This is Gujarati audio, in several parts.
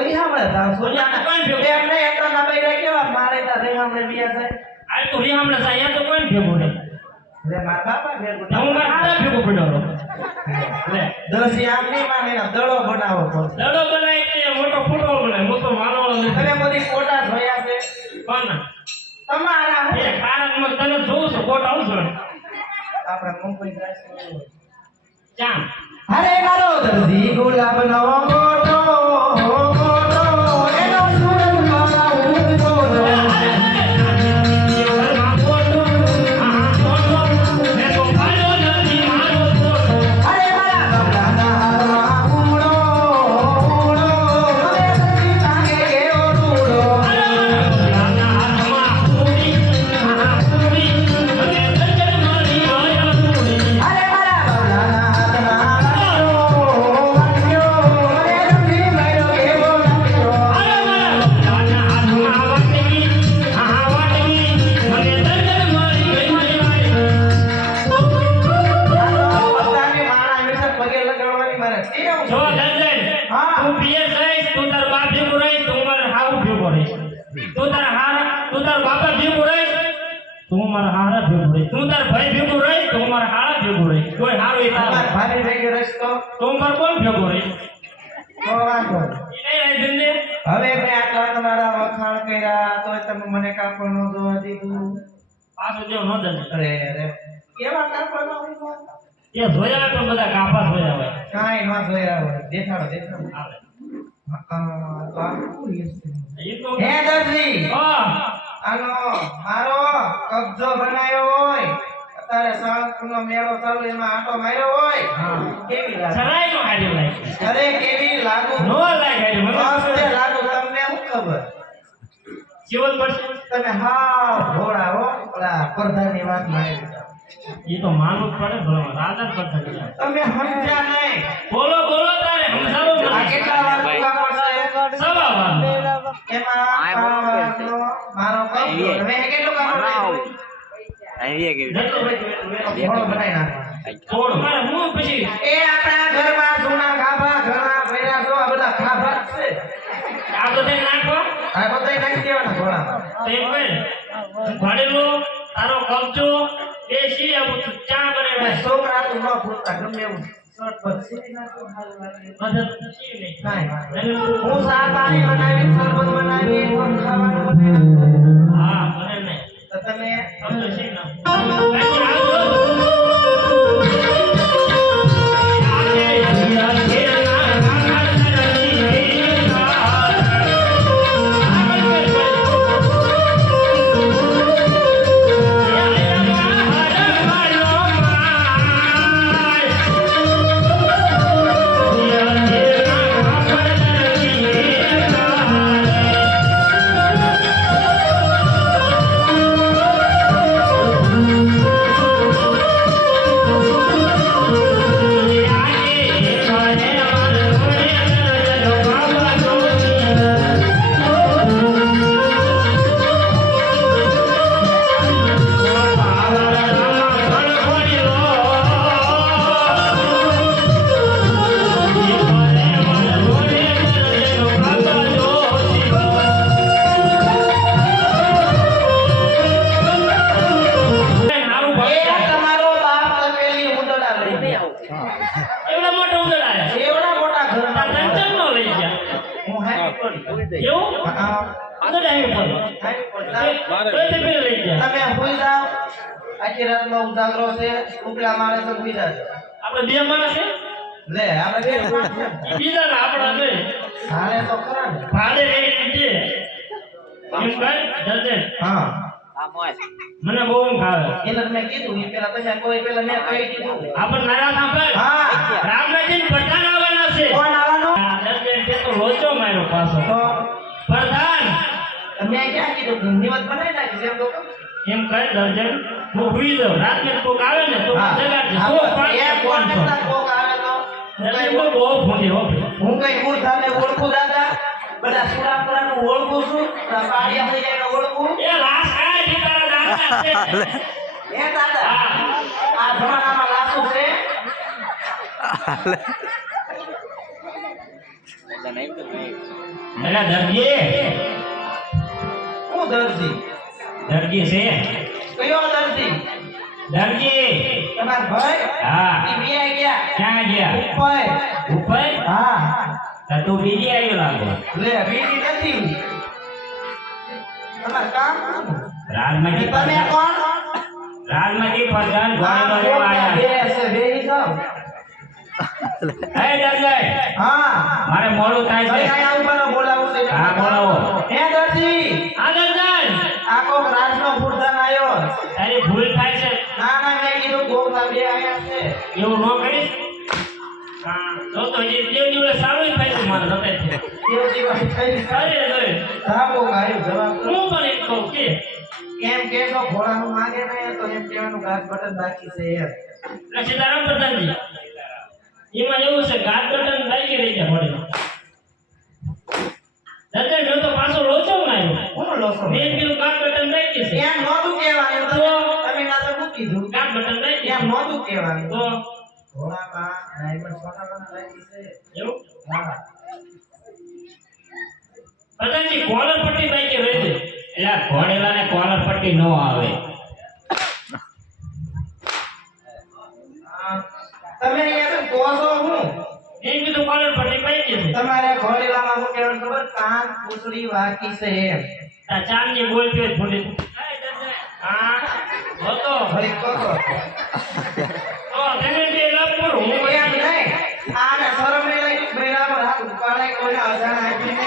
ઈ સાંભળે તા સોજાના કોણ ભેગું? એમને એટલા ના બૈરા કેવા મારે તા રે સાંભળે બિયા થાય આ તો રી હમણાં સાયા તો કોણ ભેગું રે લે માર બાપા ભેગું હું મારા હારા ભેગું પડ્યો લે દસી આમ નહીં માને ના દડો બનાવો પડશે દડો બનાવી તે મોટો ફૂટો બનાવે મોટો માનવાળો નથી તમે બધી ફોટા જોયા છે પણ તમારા એ કારણમાં તને જોઉં છું કોટ આવશો આપણે મુંબઈ જાય ક્યાં અરે મારો દરજી ગુલાબ નવો મોટો મોટો એનો સુર મારા ઉઠતો અરે મારા ગમલાના હારમાં ઉડો ઉડો હવે દરજી ટાંગે કેવો ઉડો અરે મારા ગમલાના તું તાર ભાઈ ભેગું રહી તું મારા હારા ભેગું રહી કોઈ હારો એ તારા ભારી ભેગી રસ્તો તું માર કોણ ભેગું રહી તો વાંધો એ દિલ્હી હવે મેં આટલા તમારા વખાણ કર્યા તો તમે મને કાપડ નો જોવા દીધું પાછો જેવો ન દે અરે અરે કેવા કાપડ નો એ જોયા પણ બધા કાપા જોયા હોય કાઈ ન જોયા હોય દેખાડો દેખાડો આવે તો આ શું છે એ તો હે દરજી હા આનો મારો કબજો બનાવ્યો હોય અત્યારે સાળકનો મેળો ચાલુ એમાં આટો માર્યો હોય કેવી લાગે સરાય નો હારી લાગે અરે કેવી લાગુ નો લાગે હારી મને મસ્ત લાગુ તમને શું ખબર જીવન પડશે તમે હા ઘોડા હો ઓલા પરધાની વાત મારી એ તો માનવું જ પડે ભલો રાજા જ કરતા ગયા તમે સમજ્યા નહીં બોલો બોલો તારે સમજાવો આ મને કેટલા વાર પૂરા પડશે સવા વાર એમાં મારો કબજો હવે કેટલું કામ કર્યું ઘોડો બનાવી નાખો થોડ મારે હું પછી એ આપણા ઘરમાં જૂના ખાભા ઘણા ભર્યા છો આ બધા ખાભા જ છે આ તો તેને નાખો આ બધા નાખી દેવાના ઘોડામાં તો એમ કહે ભાડેલો તારો કબજો એ સી આવું ચા બનાવે છોકરા તું ન ભૂલતા ગમે એવું શર્ટ પર સીધી નાખો હાલ લાગે મદદ સી નહીં કાંઈ વાંધો નહીં. હું ચા પાણી બનાવી શરબત બનાવી પણ ખાવાનું બનાવી હા મને નહીં તો તમે કબજો સી ના બાકી આવજો એવડા મોટા ઉદડા એવડા મોટા ઘરના તંતર નો લઈ ગયા હું હાઈ પડી એવું હા ઉદડા આવી પડો હાઈ પડી તો તે પેલે લઈ ગયા તમે હોઈ જાઓ આખી રાતનો ઉજાગરો છે ઉપલા માણસો હોઈ જાજો આપણે બે માણસ છે લે આપણે બે બીજા ના આપણા નહીં હાલે તો ખરા ને ભાડે રહી રીતે એમ કર જજે હા મને બહુ ઊંઘ આવે એટલે મેં કીધું એ પેલા તમે કોઈ પેલા મેં કહી દીધું આપણ નારા સાંભળ હા રામનાથજી પ્રધાન આવવાના છે કોણ આવવાનો દર્જન તે તો લોચો માર્યો પાછો તો પ્રધાન મેં ક્યાં કીધું નિવત બનાવી નાખી એમ તો કહું. એમ કર દર્જન હું હુઈ જાઉં રાત ને કોક આવે ને તો હા. જગાડજે હા, તો પણ એ કોણ કરતા કોક આવે તો દર્જન બહુ ફોડી હો હું કઈ મૂર્ધાને ઓળખું દાદા બધા સુરાપુરાનું ઓળખું છું પાડિયા થઈ જાય ઓળખું એ લાશ કાય છે તારા દાંત છે એ દાદા આ જમાનામાં લાસુ છે નહીં તો એલા દરજી હું દરજી દરજી છે કયો દરજી દરજી તમાર ભાઈ હા ઈ વિયા ગયા ક્યાં ગયા ઉપર ઉપર હા તો તું બીજી આવ્યો લાગે લે બીજી નથી તમાર કામ શું? રાજમાંથી તમે કોણ રાજમાંથી પસંદ ઘોડેલો લેવા આવ્યા બેહી જાઓ હે દરજી હા મારે મોડું થાય ભાઈ છે આયા ઉપર બોલાવું છે હા બોલાવો હે દરજી આગળ જાય આ કોક રાજનો ફૂરધાન આયો તારી ભૂલ થાય છે ના ના મેં કીધું કોક ના બે આયા છે એવું ન કરીશ હા તો હજી બે દિવસ સારું થાય છે મારે નતે છે એવું જીવન થઈ અરે રે હા કોક આયો જવાબ તો હું પણ એમ કહું કે એમ કે તો ઘોડાનું માંગે ને તો એમ કહેવાનું ઘાટ બટન બાકી છે એમ એટલે સીતારામ પ્રધાનજી એમાં એવું છે ગાત બટન લાગી રહી છે ઘોડે દાદા જો તો પાછો લોચો ના આવ્યો કોણ લોસો મેં કીધું ગાત બટન લાગી છે એમ નહોતું કહેવાનું તો તમે ના તો શું કીધું ગાત બટન લાગી એમ નહોતું કહેવાનું તો ઘોડામાં ડાયમંડ સોનામાં લાગી છે એવું હા પ્રધાનજી કોલર પટ્ટી બાકી રહી છે એટલે ઘોડેલાને કોલર પટ્ટી ન આવે તમે અહીંયા તો કોસો હું મેં કીધું કોલર પટ્ટી બાકી છે તમારે ઘોડેલામાં શું કહેવાનું ખબર કાન પૂછડી વાકી છે એમ આ ચાંદની બોલ પે ફૂલી હા હતો ભલે કોસો તો તેને બે લાભ કરું હું એમ નહીં આને શરમ નહીં લાગી બૈરામાં હાથ ઉપાડાય કોઈને અજાણ આપીને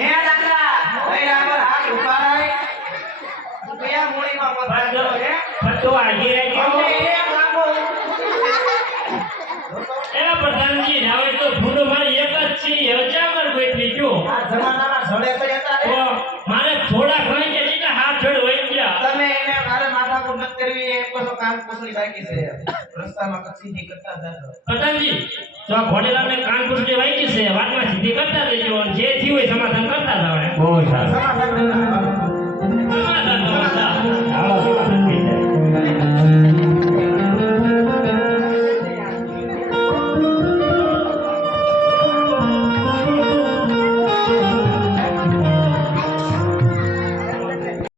હે દાદા બૈરામાં હાથ ઉપાડાય કયા મૂળીમાં પથ્થર કરો હે ફટો આગી રહી અમને ગયો એ લાગો એ પ્રધાનજી હવે તો ભૂંડો મારે એક જ છે હવે ચા કર બેઠી જો આ જમાનાના સડે તો હતા તો રે મારે થોડા ઘણી કે દીધા હાથ જોડ વહી ગયા તમે એને મારે માથાકૂટ નથી કરવી એ કહો કાન પૂછડી બાકી છે રસ્તામાં કસીથી કરતા જાજો પ્રધાનજી જો આ ઘોડેલાને કાન પૂછડી વાગી છે વાતમાં સીધી કરતા રહેજો અને જે થયું હોય સમાધાન કરતા જાવ બહુ સારું સમાધાન